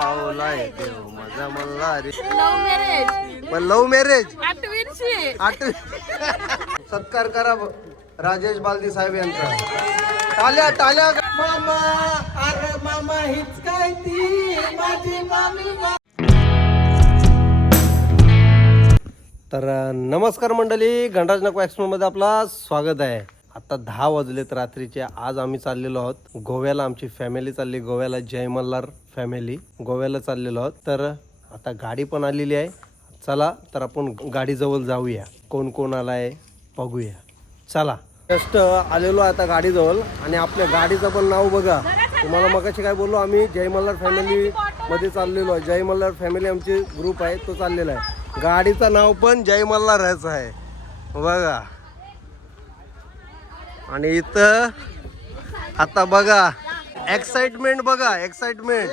पावलाय देव माझा Malhari. Love marriage पण लव्ह मॅरेज आठवी सत्कार करा राजेश बालदी साहेब यांचा. टाल्या टाल्या. मामा अरे मामा हीच काय ती? माझी मामी तर नमस्कार मंडळी गणराज नको मध्ये आपला स्वागत आहे. आता दहा वाजलेत रात्रीचे. आज आम्ही चाललेलो आहोत गोव्याला. आमची फॅमिली चालली गोव्याला. जय मल्हार फॅमिली गोव्याला चाललेलो आहोत. तर आता गाडी पण आलेली आहे. चला तर आपण गाडीजवळ जाऊया. कोण कोण आला आहे बघूया. चला. जस्ट आलेलो आहे आता गाडीजवळ आणि आपल्या गाडीचं पण नाव बघा. तुम्हाला मगाशी काय बोललो? आम्ही जय मल्हार फॅमिली मध्ये चाललेलो आहे. जय मल्हार फॅमिली आमची ग्रुप आहे. तो चाललेला आहे. गाडीचं नाव पण जय मल्हारच आहे. बघा. आणि इथं आता बघा एक्साइटमेंट बघा एक्साइटमेंट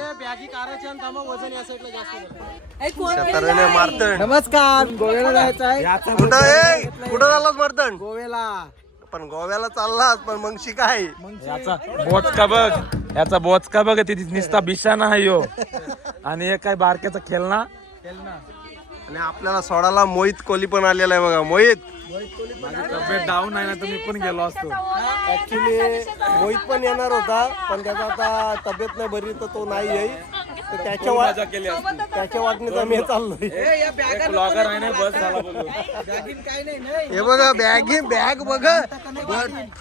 मारतण नमस्कार गोव्याला जायचं आहे? कुठं? ए, कुठं झालास मारतण गोव्याला. पण गोव्याला चाललास पण मग शिकाय. याचा बोचका बघ याचा बोचका बघ तिथे निसता बिशाना आहे यो. आणि हे काय बारक्याचा खेळना आणि आपल्याला सोडायला मोहित कोहली पण आलेला आहे बघा मोहित. माझी तब्येत डाऊन आहे ना तर मी पण गेलो असतो. ऍक्च्युली मोहित पण येणार होता पण त्याचा आता तब्येत नाही बरी तर तो नाही येईल. तर त्याच्या वा- मजा केली असती. त्याच्या वाटणीच आम्ही चाललोय. एक ब्लॉगर आहे ना बस झाला बोलू बॅगीन काय नाही नाही. हे बघा बॅग बॅग बघा.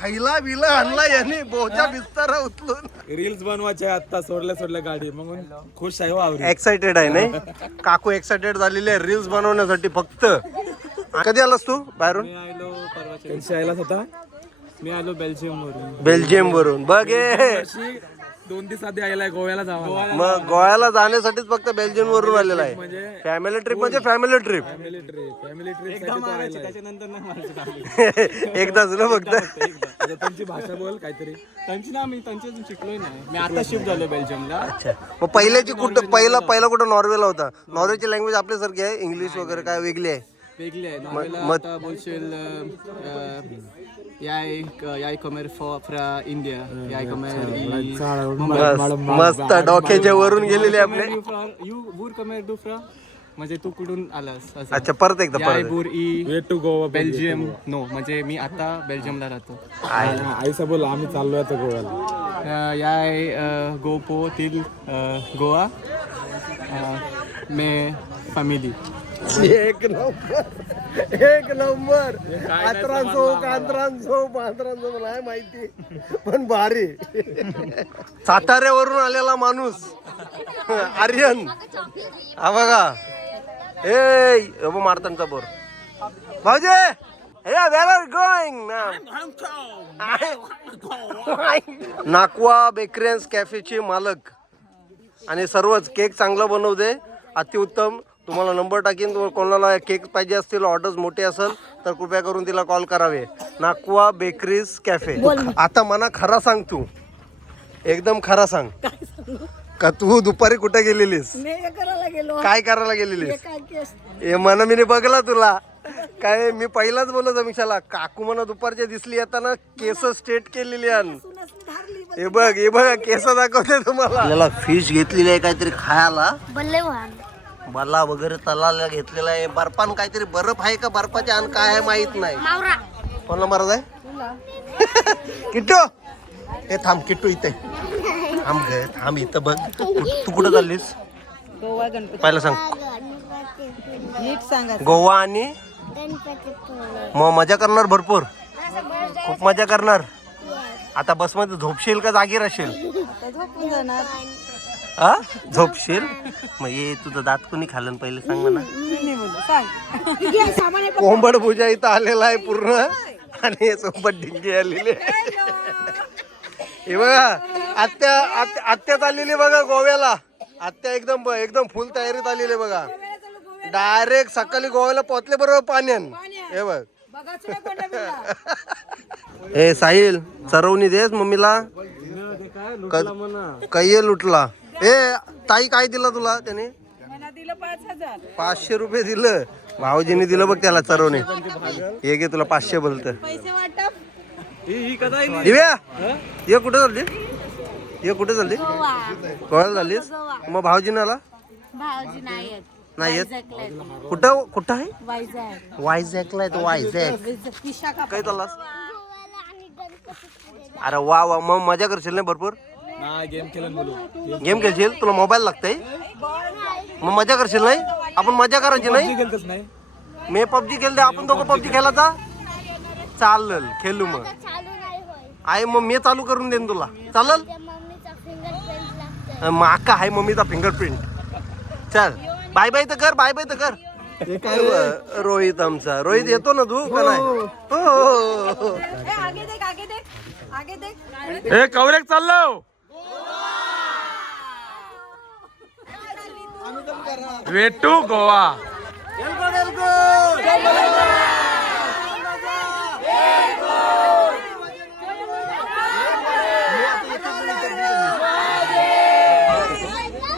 थैला बिला आणला याने बोजा बिस्तारा उचलून. रील्स बनवायचे आता सोडल्या सोडल्या गाडी. मग खुश आहे हो आवरी. एक्साइटेड आहे नाही? काकू एक्साइटेड झालेली आहे रील्स बनवण्यासाठी फक्त. कधी आलास तू बाहेरून? मी आलो होता. मी आलो बेल्जियम वरून बेल्जियम वरून बघ हे. दोन दिवस आधी आयलाय गोव्याला जावा मग गोव्याला जाण्यासाठीच फक्त बेल्जियम वरून आलेला आहे. म्हणजे फॅमिली ट्रिप म्हणजे family trip family trip family trip त्याच्यानंतर नाही मारायची एकदाच ना फक्त. आता त्यांची भाषा बोल काहीतरी. त्यांची ना मी त्यांची अजून शिकलोय नाही मी आता शिफ्ट झालो बेल्जियमला. अच्छा. मग पहिल्याची कुठं? पहिला पहिला कुठं नॉर्वेला होता? नॉर्वेची लँग्वेज आपल्यासारखी आहे? इंग्लिश वगैरे काय वेगळी आहे? वेगळी आहे नॉर्वेला मग- आता बोलशील याय याय कमेर फ्रा इंडिया याय कमेर मस्त मस्त डोक्याच्या वरून गेलेले आपले. यू बूर कमेर डू फ्रा? म्हणजे तू कुठून आलास? असं. अच्छा परत एकदा परत. बूर E way to Goa Belgium. No म्हणजे मी आता बेल्जियमला राहतो. आईसा बोल आम्ही चाललोय आता गोव्याला. अ, याय अ, गो पो तील अ, गोवा अ, मे फॅमिली. एक नंबर. एक नंबर. आंतरांचो कांतरांचो पांतरांचो मला आहे माहिती. पण भारी. साताऱ्यावरून आलेला माणूस. आर्यन. हा बघा. ए मारतांचा बोर. भाऊजी हे वेर आर गोइंग नाकवा बेकरेन्स कॅफेचे मालक. आणि सर्वच केक चांगला बनवते अतिउत्तम तुम्हाला नंबर टाकीन तुम्हाला कोणाला केक पाहिजे असतील ऑर्डर्स मोठे असेल तर कृपया करून तिला कॉल करावे. नाकवा बेकरीज कॅफे आता मला खरा सांग तू. एकदम खरा सांग. का तू दुपारी कुठे गेलेलीस? करायला गेलो. काय करायला गेलेलीस? काय केस? हे मन मी बघला तुला. काय मी पहिलाच बोललो समीक्षाला काकू म्हणा दुपारच्या दिसली येताना केस स्ट्रेट केलेली आण. हे बघ हे बघा केस दाखवते तुम्हाला. फिश घेतलेली आहे काहीतरी खायला. मला वगैरे तलाला घेतलेला आहे. बर्फान काहीतरी बर्फ आहे का बर्फाच्या आण काय आहे माहीत नाही. मावरा. कोणाला महाराज आहे? किट्टू. हे थांब किट्टू इथे. थांब ग थांब इथं बघ. तू कुठं चाललीस? गोवा गणपती. पहिला सांग. नीट सांगा. गोवा आणि? मग मजा करणार भरपूर. खूप मजा करणार. आता बसमध्ये झोपशील का जागी राहशील झोपून जाणार. हा झोपशील? मग ये तुझं दात कोणी खालन पहिले सांग ना कोंबड पूजा इथं आलेला आहे पूर्ण. आणि सोबत ढिंगी आलेली आहे. हे बघा आत्या आत्या- आत्यात आलेली बघा गोव्याला. आत्या एकदम एकदम फुल तयारीत आलेली आहे बघा. डायरेक्ट सकाळी गोव्याला पोहोचले बरोबर पाण्यान. हे बघ. ए साहिल चरवणी देस मम्मीला. कैये लुटला? ए ताई काय दिला तुला त्याने? पाचशे रुपये दिलं. भाऊजीने दिलं बघ त्याला चरवणे. हे घे तुला पाचशे बोलत. पैसे वाटप. दिव्या ये कुठं चालली हे कुठे गोव्याला झालीस? मग भाऊजीनं आला? भाऊजी नाही येत. नाही येत? कुठं कुठं आहे? वायझॅक वायझॅकला आहे तो वायझॅक विशाखा काय चाललास अरे वा वा मग मजा करशील ना भरपूर? नाही गेम खेळून बोलू. गेम खेळशील? तुला मोबाईल लागतंय? मग मजा करशील नाही? आपण मजा करायची नाही? मी पबजी खेळते आपण दोघं पबजी खेळायचा? चालेल खेळू मग. चालू नाही होय. आहे मग मी चालू करून देईन तुला. चालेल? मग अक्का आहे मम्मीचा फिंगरप्रिंट चल. बाय बाय तर कर बाय बाय तर कर. रोहित आमचा. रोहित येतो ना तू? का नाही? हो, हो, हो. ए कवरेक चाललो. वेटू गोवा!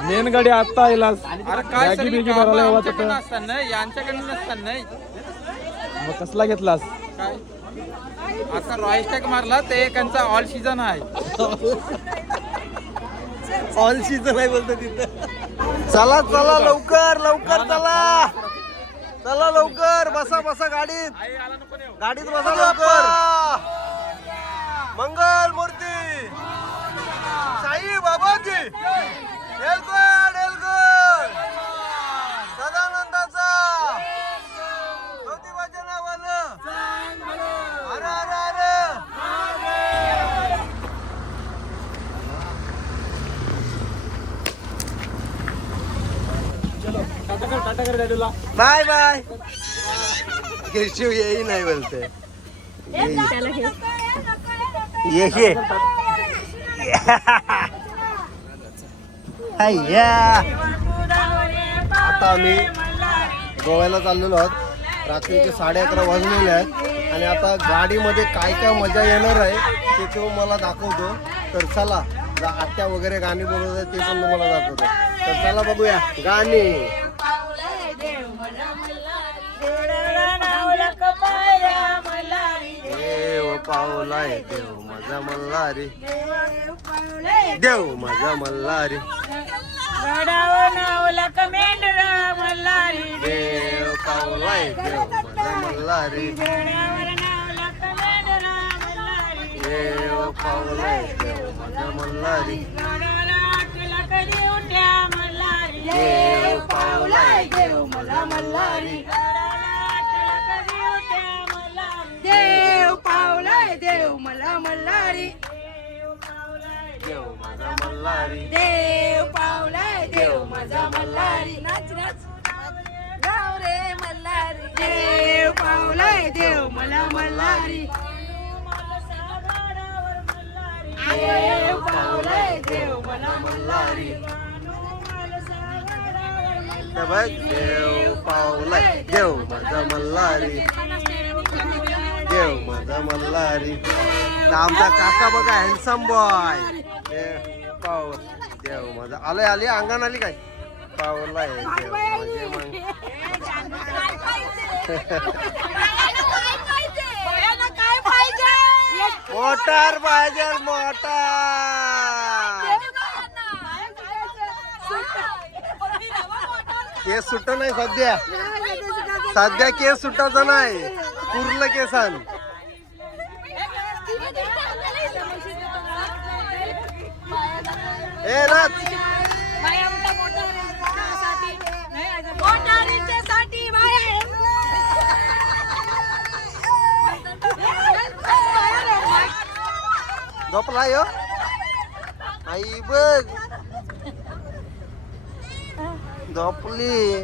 मेन गाडी आता आयलास बॅगी बिगी भरायला हवा तिथं. यांच्याकडे नसताना नाही. मग कसला घेतलास? काय? आता रॉयल स्टॅक मारला ते त्यांचा ऑल सीझन आहे. ऑल सीझन आहे बोलतो तिथं. चला चला लवकर लवकर चला. चला लवकर. बसा बसा गाडीत. गाडीत बसा लवकर. मंगल मूर्ती. साई बाबाजी की एलगोड एलगोड सदानंदाचा ज्योतिबाच्या नावानं अरे अरे अरे बाय बाय. केशव येई नाही बोलते. ये आता आम्ही गोव्याला चाललेलो आहोत. रात्रीचे साडे अकरा वाजलेले आहेत. आणि आता गाडीमध्ये काय काय मजा येणार आहे ते तो मला दाखवतो. तर चला आत्या वगैरे गाणी बोलत आहे ते पण तुम्हाला दाखवतो. तर चला बघूया. गाणी. पावलाय देव माझा मल्हारी. देव माझा मल्हारी. देव पावलाय देव माझा मल्हारी. देव पावलाय देव माझा मल्हारी. देव मल्हारी. देव पावलाय देव माझा मल्हारी. नाच नाच. गाव रे मल्हारी. देव पावलाय देव मला मल्हारी. देव पावलाय देव मला मल्हारी. देव पावलाय देव माझा मल्हारी. देव माझा मल्हारी. तर आमचा काका बघा हँडसम बॉय देव पाव देव माझा. आलंय आली अंगण आली काय? पावलाय देव. म्हणजे मग मोटार पाहिजे मोटार. केस सुट नाही सध्या. सध्या केस सुटायचा नाही. पूर्ण केसान ए नाच झोपला यो. आई बघ. झोपली.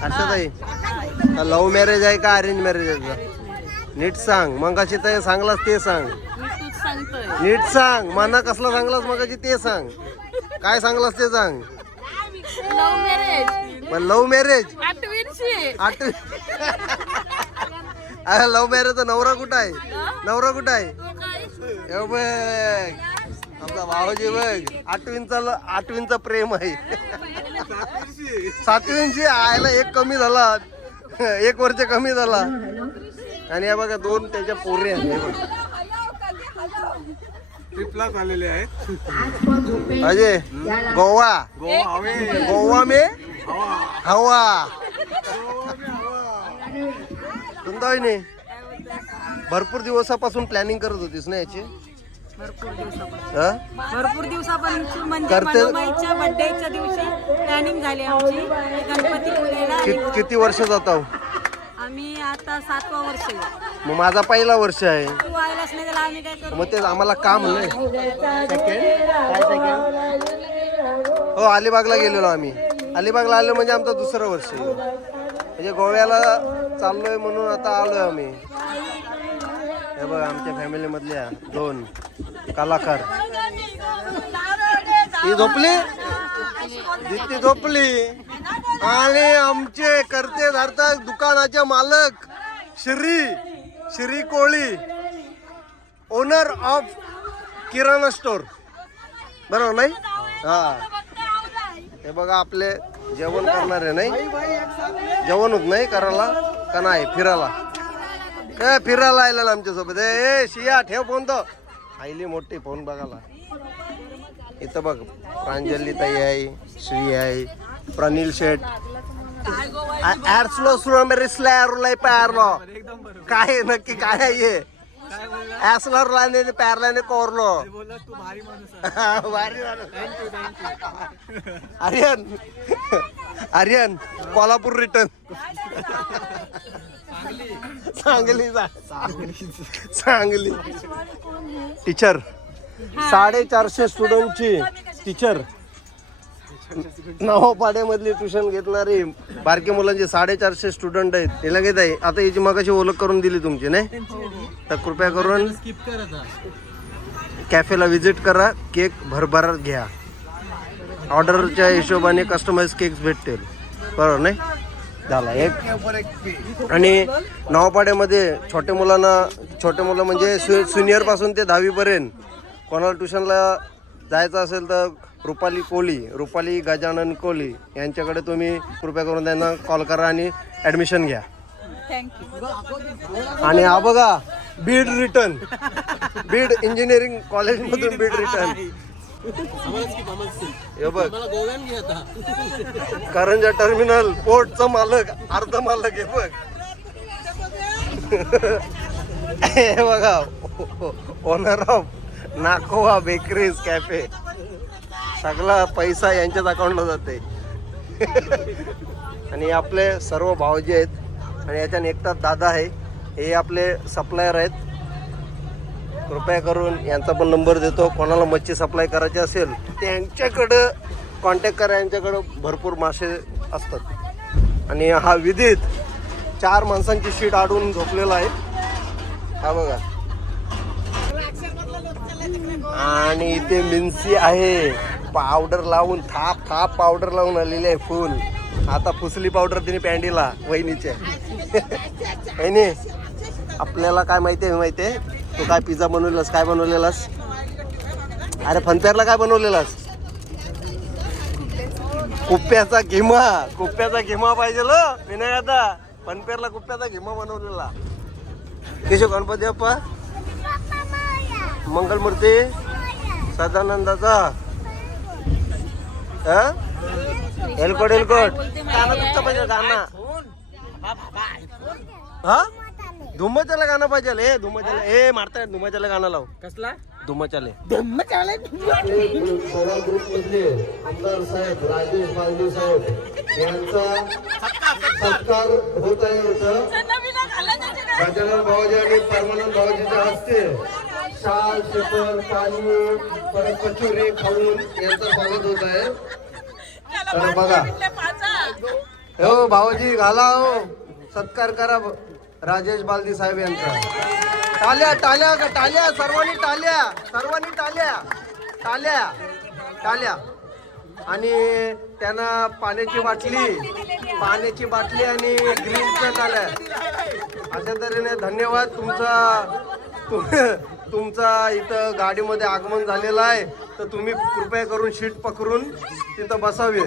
हर्षदाई लव्ह मॅरेज आहे का अरेंज मॅरेज आहे? नीट सांग. मग कशी ते सांगलास ते सांग. नीट सांग. मना कसला सांगलास मग ते सांग. काय सांगलास ते सांग. पण लव्ह मॅरेज आठवी अरे लव्ह मॅरेज नवरा कुठं आहे? नवरा कुठं आहे? हे बघ. आमचा बघ. आठवींचा आठवींचा प्रेम आहे. सातवींची आयला एक कमी झाला. एक वर्ष कमी झाला. आणि या बघा दोन त्याच्या पोरे आहेत. बघ ट्रिपलाच आलेले आहेत. अजय गोवा. गोवा में? हवा. वहिनी भरपूर दिवसापासून प्लॅनिंग करत होतीस ना याची? हा? भरपूर दिवसापासून म्हणजे करते- मनोबाईच्या बर्थडेच्या दिवशी प्लॅनिंग झाली आमची. गणपतीपुळेला आणि कि- किती वर्ष जात आम्ही आता सातवा वर्ष. मग माझा पहिला वर्ष आहे. तू आयलाच नाही त्याला आम्ही काय करू मग तेच आम्हाला काम नाही. हो अलिबागला गेलेलो आम्ही. अलिबागला आलो म्हणजे आमचं दुसरं वर्ष आहे. म्हणजे गोव्याला चाललोय म्हणून आता आलोय आम्ही. हे बघा आमच्या फॅमिली मधल्या दोन कलाकार. ही झोपली? ती झोपली. आणि आमचे करते धरता दुकानाचे मालक Shri Shri Koli owner of kirana store बरोबर नाही? हा. हे बघा आपले जेवण करणारे नाही? जेवण होत नाही करायला का नाही? फिरायला. ए फिरायला आलेला आमच्यासोबत. ए ए, शिया ठेव फोन तो. आईली मोठी फोन बघायला. इथं बघ प्रांजली ताई आहे श्री आहे प्रनिल शेठ. ऍर्सलो सुरो मेरे स्लॅरलाय पॅरलो काय नक्की काय आहे हे? ऍसलर लाने पॅरलाने कोरलो. भारी माणूस आहे भारी माणूस. आर्यन. आर्यन कोल्हापूर रिटर्न सांगली जा. सांगली. टीचर साडेचारशे स्टुडंटची टीचर नवपाड्यामधली ट्युशन घेतणारी बारकी मुलांचे साडेचारशे स्टुडंट आहेत. हे लगेच आहे. आता याची मगाशी ओळख करून दिली तुमची नाही? तर कृपया करून कॅफेला व्हिजिट करा. केक भरभरात घ्या. ऑर्डरच्या हिशोबाने कस्टमाइज केक्स भेटतील. बरोबर नाही? झाला एक. आणि नावपाड्यामध्ये छोट्या मुलांना छोटे मुलं म्हणजे सिनियरपासून ते दहावीपर्यंत कोणाला ट्युशनला जायचं असेल तर रुपाली कोहली रुपाली गजानन कोहली यांच्याकडे तुम्ही कृपया करून त्यांना कॉल करा आणि ॲडमिशन घ्या. आणि हा बघा बीड रिटर्न बीड इंजिनिअरिंग कॉलेजमधून बीड रिटर्न हे बघ. कारंजा टर्मिनल पोर्टचा मालक अर्ध मालक आहे बघ. हे बघा ओनर ऑफ नाकोवा बेकरीज कॅफे. सगळा पैसा यांच्याच अकाउंटला जाते. आणि आपले सर्व भावजी आहेत. आणि याच्याने एकटा दादा आहे. हे आपले सप्लायर आहेत. कृपया करून यांचा पण नंबर देतो. कोणाला मच्छी सप्लाय करायची असेल त्यांच्याकडं कॉन्टॅक्ट करा. यांच्याकडं भरपूर मासे असतात. आणि हा विधीत चार माणसांची शीट आडून झोपलेला आहे. हा बघा. आणि इथे मिन्सी आहे. पावडर लावून थाप थाप पावडर लावून आलेली आहे फुल. आता फुसली पावडर तिने पॅन्डीला वहिनीच्या वहिनी आपल्याला काय माहिती आहे माहिती आहे? तू काय पिझ्झा बनवलेलास काय बनवलेलास? अरे फनपेरला काय बनवलेलास? कुप्प्याचा घिमा कुप्प्याचा घिमा पाहिजे लो विनय आता. फनपेरला कुप्प्याचा घिमा बनवलेला. केशव गणपती अप्पा मंगलमूर्ती? सदानंदाचा? हा? एलकोट एलकोट गाणं तुमचं पाहिजे गाणं हा? धुम्मच्याला गाणं पाहिजे ए धुम्मच्याला. ए मारताय धुम्मच्याला गाणं लाव कसला? धुम्मचाले आमदार साहेब राजेश बालदी साहेब यांचा सत्कार होत आहे गजानन भाऊजी आणि परमानंद भाऊजीच्या हस्ते. शाल शिपर कानी परत कचोरी खाऊन यांचं स्वागत होत आहे. तर बघा. हो भाऊजी घाला हो. सत्कार करा राजेश बालदी साहेब यांचा. टाल्या टाल्या टाल्या सर्वांनी टाल्या सर्वांनी टाल्या टाल्या टाल्या. आणि त्यांना पाण्याची बाटली पाण्याची बाटली आणि ग्रीनच्या टाल्या. अशा तऱ्हेने धन्यवाद तुमचा. तुम- तुमचा इथं गाडीमध्ये आगमन झालेलं आहे तर तुम्ही कृपया करून शीट पकडून तिथं बसावे.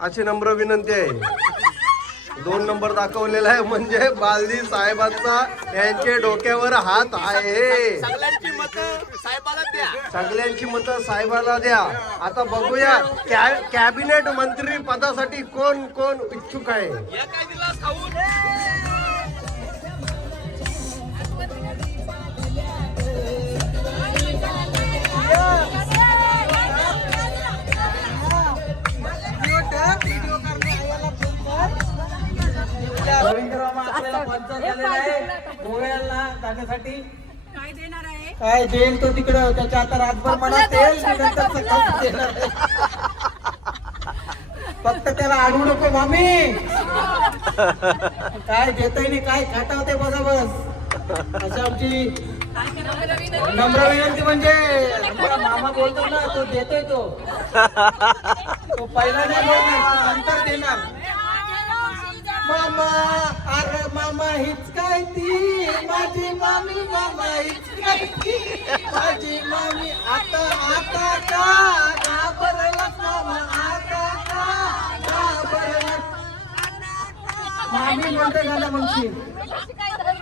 अशी नम्र विनंती आहे. दोन नंबर दाखवलेला आहे म्हणजे बालदी साहेबांचा यांचे डोक्यावर हात आहे. सगळ्यांची मत साहेबाला द्या. सगळ्यांची मतं साहेबाला द्या. आता बघूया कॅ- कॅबिनेट मंत्री पदासाठी कोण कोण इच्छुक आहे? काय देणार आहे काय देईल तो तिकडं त्याच्या आता रातभर मला तेल मी नंतर सकाळी देणार. आहे. फक्त त्याला अडवू नको मामी. काय देतोय नाही काय खाताव ते बघा बस. अशी आमची नम्र विनंती म्हणजे मामा बोलतो ना तो देतोय तो. तो पहिला नाही बोलणार नंतर देणार. मामा अरे मामा हीच काय ती माझी मामी मामा हीच काय ती माझी मामी आता आता का? घाबरलास मामा आता का? घाबरलास मामी म्हणते गाणं म्हणशील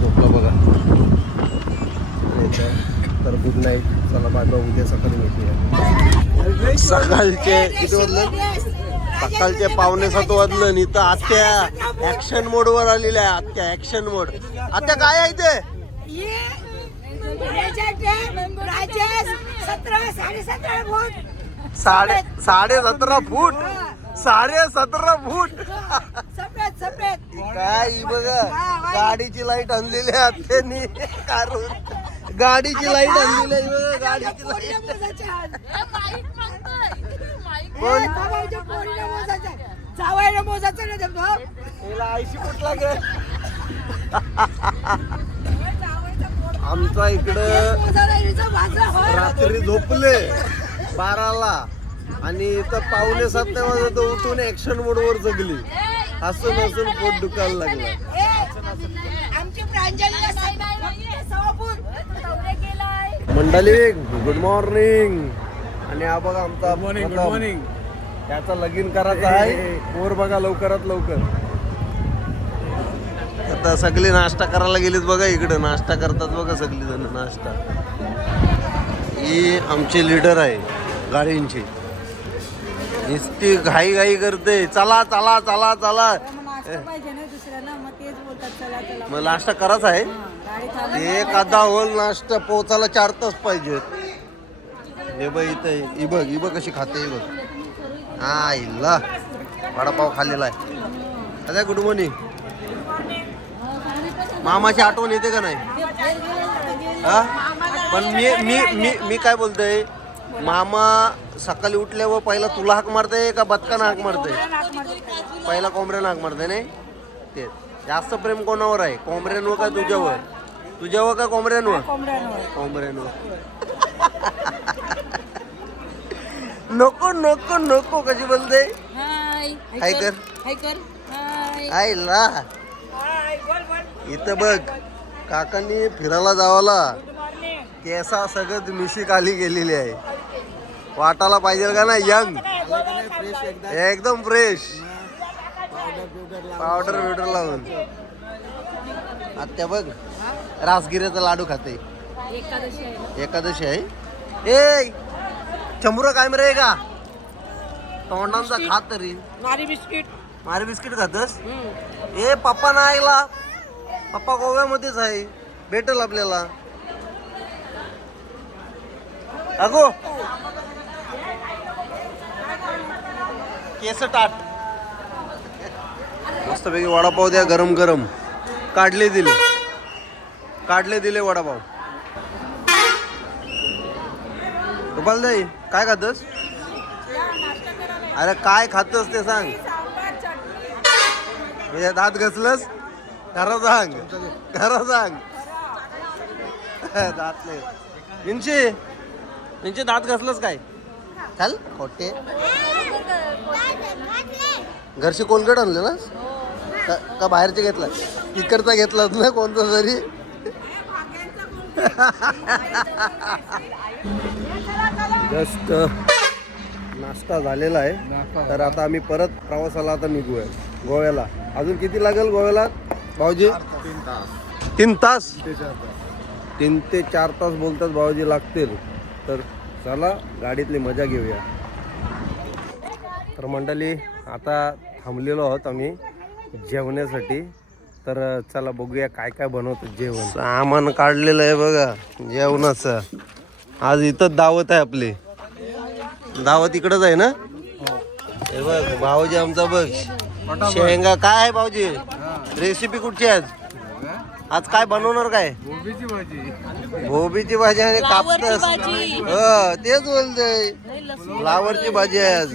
झोपला बघा. तर गुड नाईट चला बाय बाय उद्या सकाळी भेटूया. सकाळचे किती वाजलं? सकाळचे पावणे सात वाजलं. नि तर आत्या. ऍक्शन मोड वर आलेल्या आहे आत्या ऍक्शन मोड आत्या काय आहे ते साडे फूट साडे साडे सतरा फूट. साडे सतरा फूट. सफेद काय ही बघा गाडीची लाइट आणलेली आहे कारण गाडीची लाइट आणलेली आहे बघा गाडीची लाइट. कोण? जावायला मोजायचं आमचा इकडं रात्री झोपले बाराला. आणि इथं पावणे सात वाजता उठून ऍक्शन मोड वर जगली. हसून हसून पोट दुखायला लागलं मंडळी गुड मॉर्निंग आणि हा बघा आमचा प्रथम. त्याचा लगीन करायचा आहे. पोर बघा लवकरात लवकर. आता सगळी नाश्ता करायला गेलीत बघा इकडे. नाश्ता करतात बघा सगळी जण नाश्ता. ही आमची लीडर आहे गाडींची. नुसती घाई घाई करते. चला चला चला चला. पाहिजे मग नाश्ता करायचा आहे? एक आधा होल नाश्ता पोचायला चार तास पाहिजेत हे बघ इथं ही बघ ही बघ कशी खाते बघ. हा इल्ला. वडापाव खाल्लेला आहे. अरे गुड मॉर्निंग मामाची आठवण येते का नाही? हा? पण मी मी मी मी काय बोलतोय? मामा सकाळी उठल्यावर पहिला तुला हाक मारते का बदकानं हाक मारते? पहिला कोंबड्यानं हाक मारते नाही? ते जास्त प्रेम कोणावर आहे? कोंबड्यांवर का तुझ्यावर? तुझ्यावर का कोंबड्यांवर कोंबड्यांवर नको नको नको कशी बोलते? हाय हाय कर हाय कर. हाय. आईला इथं बघ काकांनी फिरायला जावाला. केसा सगळं मिशी खाली गेलेली आहे. वाटायला पाहिजे का ना यंग एकदम फ्रेश पावडर बिवडर लावून. आत्या बघ रासगिऱ्याचा लाडू खाते. एकादशी आहे. ए चंबुरा काय मरे का? तोंडांचा खात तरी. मारी बिस्किट. मारे बिस्किट खातस? ए पप्पा ना ऐकला पप्पा गोव्यामध्येच आहे. भेटल आपल्याला. अगो केस टाट मस्तपैकी वडापाव द्या गरम गरम काढले दिले. काढले दिले वडापाव. रुपाल काय खातस? अरे काय खातस ते सांग. म्हणजे दात घसलस? खरं सांग. खरं सांग. दात नाही. इंची दात घसलस काय? चाल खोटे. घरची कोलगेट आणले ना? का, का बाहेरचे घेतला इकडचा घेतलास ना कोणता तरी? जस्ट नाश्ता झालेला आहे. तर आता आम्ही परत प्रवासाला आता निघूया गोव्याला. अजून किती लागेल गोव्याला भाऊजी? तीन तास. तीन ते चार तास बोलतात भाऊजी लागतील. तर चला गाडीतली मजा घेऊया. तर मंडळी आता थांबलेलो आहोत आम्ही जेवण्यासाठी. तर चला बघूया काय काय बनवतो जेवण. सामान काढलेलं आहे बघा जेवणाचं. आज इथं दावत आहे आपली. दावत इकडंच आहे ना? हे बघ भाऊजी आमचा बघ. शेंगा काय आहे भाऊजी? रेसिपी कुठची आज? आज काय बनवणार काय? भोबीची भाजी. आणि कापस हो तेच बोलतोय. फ्लावरची भाजी आहे आज.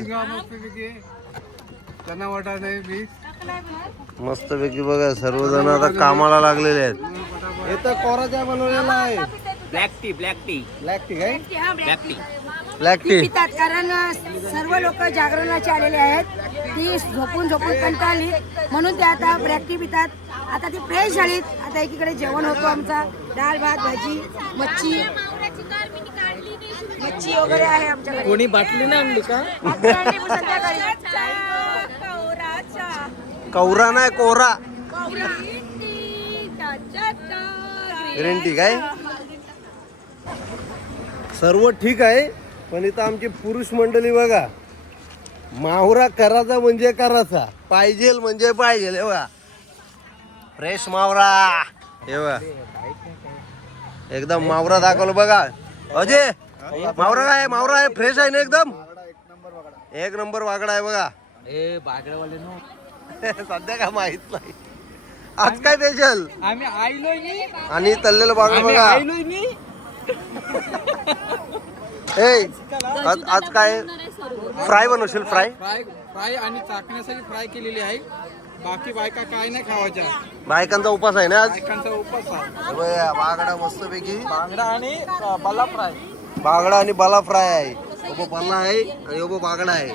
मिक्स मस्तपैकी बघा सर्वजण आता कामाला लागलेले आहेत. हे तर कोराच्या बनवलेला आहे. Black tea black tea black tea काय? ब्लॅक टी ब्लॅक टी पितात कारण सर्व लोक जागरणाचे आलेले आहेत. ती झोपून झोपून कंटाळली. म्हणून ते आता ब्लॅक टी पितात. आता ती फ्रेश झालीत आता एकीकडे जेवण होतो आमचा. डाळ भात भाजी मच्छी. मच्छी वगैरे आहे आमच्याकडे. कोणी बाटली नाही आणली का? पण संध्याकाळी. कौरा नाही कोरा. ग्रीन टी काय? सर्व ठीक आहे पण इथं आमची पुरुष मंडळी बघा. माहुरा कराचा म्हणजे कराचा पाहिजेल म्हणजे पाहिजेल हे बघा. फ्रेश मावरा. हे बघा. एकदम मावरा दाखवलं बघा. अजय मावरा काय मावरा आहे फ्रेश आहे ना एकदम? एक नंबर वागडा आहे बघा. ए बागड्यावाले नो. सध्या काय माहीत नाही. आज काय स्पेशल आम्ही आईलोय मी. आणि तल्लेलं बागड आम्ही बघा. आईलोय मी. ए आज आज काय? फ्राय बनवशील फ्राय? फ्राय फ्राय आणि चाकण्यासाठी फ्राय केलेली आहे. बाकी बायका काय नाही खावायच्या. बायकांचा उपास आहे ना आज? बायकांचा उपास आहे. हे बघ, बागडा मस्तपैकी. बांगडा आणि अ, बल्ला फ्राय. बागडा आणि बाला फ्राय आहे. ओबो बल्ला आहे आणि ओबो बागडा आहे.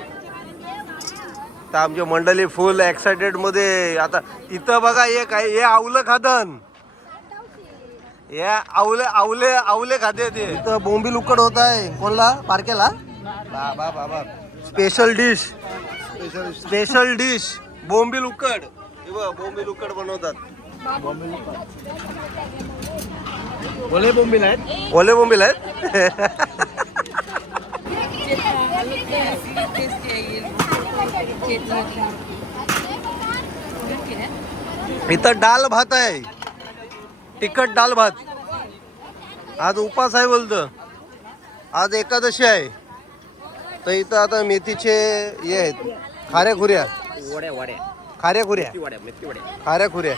तर आमची मंडळी फुल एक्साइटेडमध्ये आता इथं बघा एक आहे हे आवलं खादन. हे आवले आवले आवले खाते ते. इथं बोंबील उकड होत आहे. कोणला? पारकेला? बाबा बाबा. स्पेशल डिश स्पेशल डिश बोंबील उकड. हे बघ बोंबील उकड बनवतात. बोले बोंबील आहेत? ओले बोंबील आहेत? इथं डाल भात आहे. तिखट डाल भात. आज उपास आहे बोलतं. आज एकादशी आहे. तर इथं आता मेथीचे हे आहेत. खाऱ्या खुऱ्या. वड्या वड्या. खाऱ्या खुऱ्या. वड्या मेथी वड्या. खाऱ्या खुऱ्या.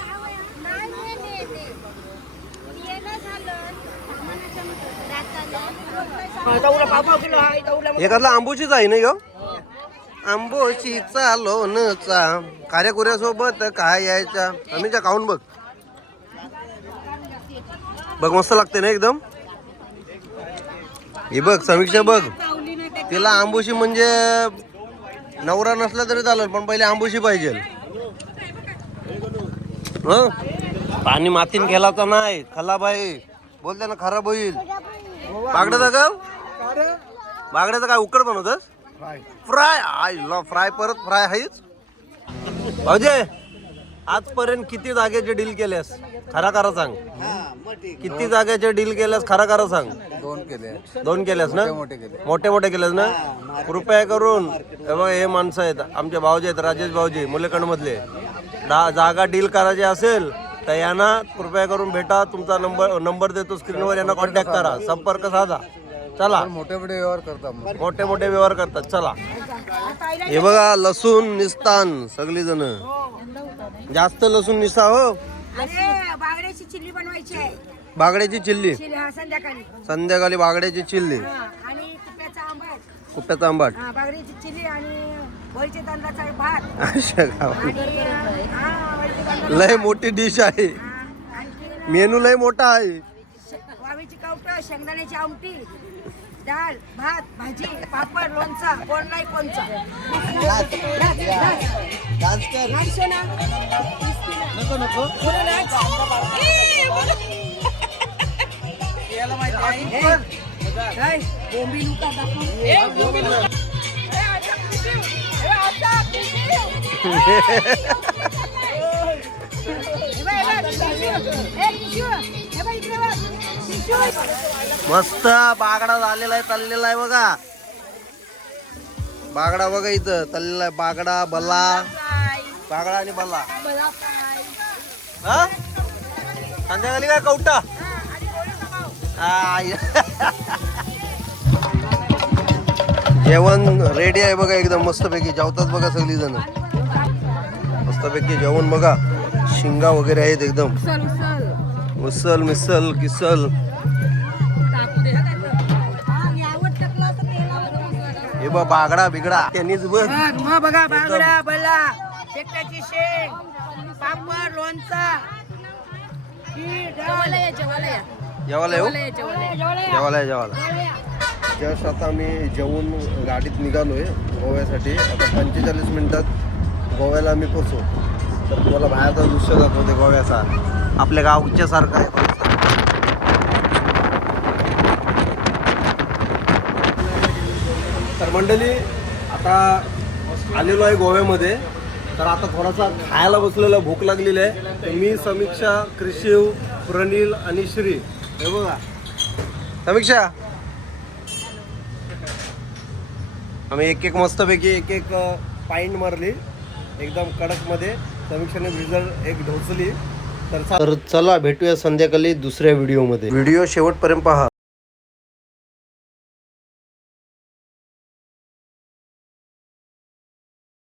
एखादला आंबोशीच आहे ना यो? आंबोशीचा लोणचा. खाऱ्या खुऱ्यासोबत काय यायच्या आम्हीच्या खाऊन बघ. बघ मस्त लागते ना एकदम? हे बघ समीक्षा बघ. तिला आंबोशी म्हणजे नवरा नसला तरी चालेल पण पहिले आंबोशी पाहिजे. हं? पाणी मातीन खेळायचं नाही. खलाबाई बोलते ना खराब होईल. बागड्याचा गाव बागड्याचं काय उकड बनवतस फ्राय आय लो फ्राय परत फ्राय आहेच? अजय आजपर्यंत किती जागेचे डील केल्यास खरा खरा सांग. किती जागेचे डील केल्यास खरा खरा सांग. दोन केले. दोन केल्यास ना? मोठे केले. मोठे मोठे केलेस ना? कृपया करून हे बघा हे माणसं आहेत. आमचे भाऊजी आहेत राजेश भाऊजी मुलेकंड मधले जागा डील करायची असेल तर यांना कृपया करून भेटा. तुमचा नंबर नंबर देतो स्क्रीनवर यांना कॉन्टॅक्ट करा. संपर्क साधा. चला. मोठे मोठे व्यवहार करतात मोठे मोठे व्यवहार करतात. चला. हे बघा लसूण निस्तान सगळी जण जास्त लसूण निस्ता हो. आहे. बागड्याची चिल्ली. हा संध्याकाळी. संध्याकाळी बागड्याची चिल्ली. हा, आणि तुप्याचा आंबट. कुप्याचा आंबाट. हा बागड्याची चिल्ली आणि वळचे तांदळाचा भात. अशा गावात. आणि हा वळचे तांदळाचा लय. मोठी डिश आहे. हा, आणखी मेनू लय मोठा आहे. वावीची कावट शेंगदाण्याची आमटी डाळ भात भाजी पापड लोणचा कोण नाही कोणचा नाच, नाच. नाच सोना. नको नको पुढं नाच. ए, काय? बोंबील उका दाखव. ए बघ, हे ए, टिशू. मस्त बागडा झालेला आहे तल्लेला आहे बघा. बागडा बघा इथं तल्लेला आहे बागडा बल्ला. बागडा आणि काय? हा? संध्याकाळी काय कवटा. जेवण रेडी आहे बघा एकदम मस्तपैकी. जेवतात बघा सगळी जण मस्तपैकी जेवण बघा. शिंगा वगैरे आहेत एकदम. उसल मिसल किसल बघ बागडा बिगडा. त्यांनीच बघ. बघ, मग बघा बांगडा बल्ला शेकटाची शेंग पापड लोणचा. जेवायला येऊ? जेवायला या, जेवायला जस्ट आता आम्ही जेवून गाडीत निघालोय गोव्यासाठी. आता पंचेचाळीस मिनिटात गोव्याला आम्ही पोचू तर तुम्हाला बाहेरचा दृश्य दाखवते गोव्याचा. आपल्या गावच्या सारखा आहे. मंडळी आता आलेलो आहे गोव्यामध्ये. तर आता थोडासा खायला बसलेला भूक लागलेली आहे. तर मी समीक्षा क्रिशिव प्रणील आणि श्री. हे बघा. समीक्षा. आम्ही एक एक मस्तपैकी एक एक पाईंट मारली. एकदम कडकमध्ये. समीक्षाने भिजल एक ढोचली तर चला भेटूया संध्याकाळी दुसऱ्या व्हिडिओमध्ये व्हिडिओ शेवटपर्यंत पहा.